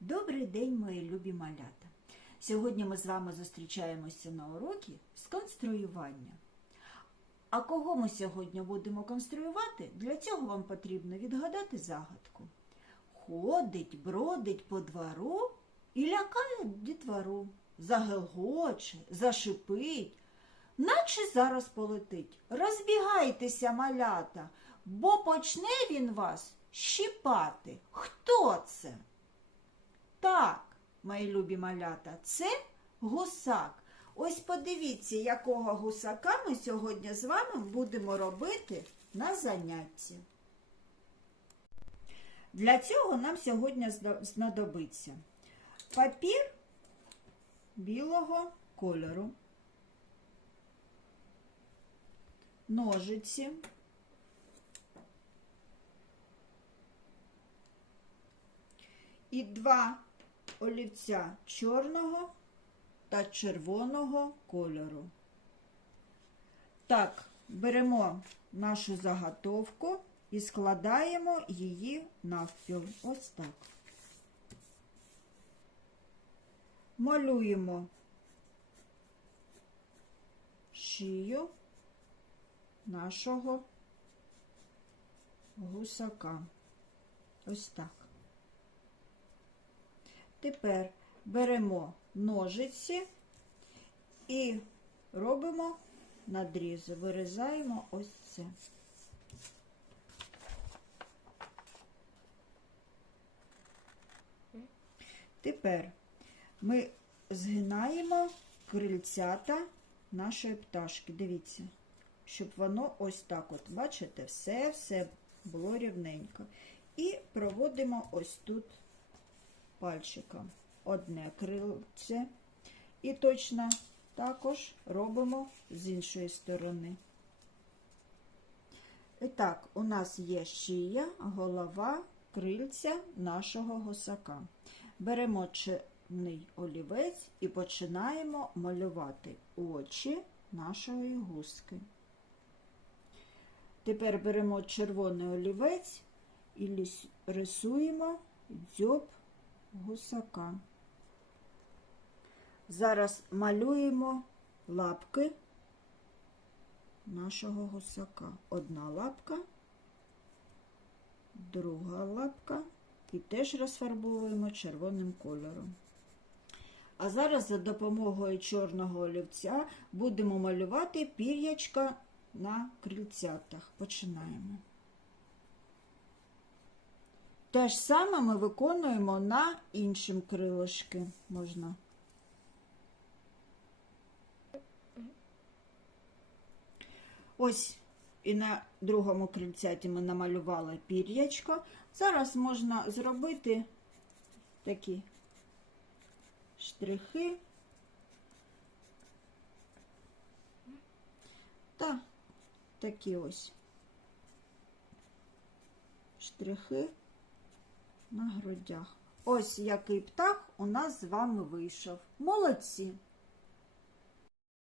Добрий день, мої любі малята! Сьогодні ми з вами зустрічаємося на уроці з конструювання. А кого ми сьогодні будемо конструювати? Для цього вам потрібно відгадати загадку. Ходить, бродить по двору і лякає дітвору. Загелгоче, зашипить, наче зараз полетить. Розбігайтеся, малята, бо почне він вас щіпати. Хто це? Мої любі малята, це гусак. Ось подивіться, якого гусака ми сьогодні з вами будемо робити на занятті. Для цього нам сьогодні знадобиться папір білого кольору, ножиці, і два олівця чорного та червоного кольору. Так, беремо нашу заготовку і складаємо її навпіл. Ось так. Малюємо шию нашого гусака. Ось так. Тепер беремо ножиці і робимо надрізи, вирізаємо ось це. Тепер ми згинаємо крильцята нашої пташки. Дивіться, щоб воно ось так от, бачите, все-все було рівненько. І проводимо ось тут пальчиком одне крильце. І точно також робимо з іншої сторони. І так, у нас є шия, голова, крильця нашого гусака. Беремо чорний олівець і починаємо малювати очі нашої гуски. Тепер беремо червоний олівець і рисуємо дзьоб гусака. Зараз малюємо лапки нашого гусака. Одна лапка, друга лапка і теж розфарбовуємо червоним кольором. А зараз за допомогою чорного олівця будемо малювати пір'ячка на крильцятах. Починаємо. Те ж саме ми виконуємо на іншим крилишки. Можна. Ось і на другому крильцяті ми намалювали пір'ячко. Зараз можна зробити такі штрихи та такі ось штрихи на грудях. Ось який птах у нас з вами вийшов. Молодці!